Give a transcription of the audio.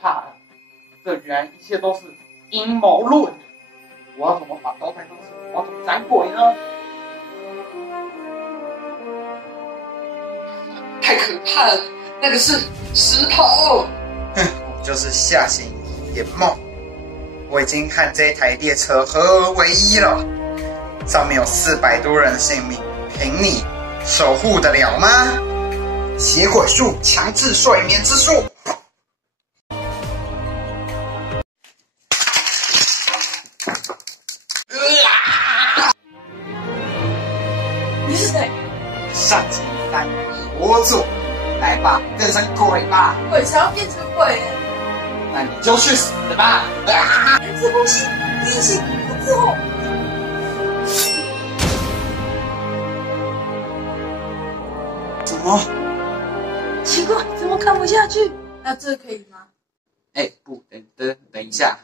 怕了！这原来一切都是阴谋论。我要怎么把刀带上身？我要怎么斩鬼呢？太可怕了！那个是石头。哼，我就是夏行眼梦，我已经和这台列车合而为一了。上面有400多人的性命，凭你守护得了吗？血鬼术，强制睡眠之术。你是谁？上级单合作，来吧，变成鬼吧！鬼才要变成鬼，那你就去死吧！人之呼吸，运行不自后。怎么？奇怪，怎么看不下去？那这可以吗？不，等一下，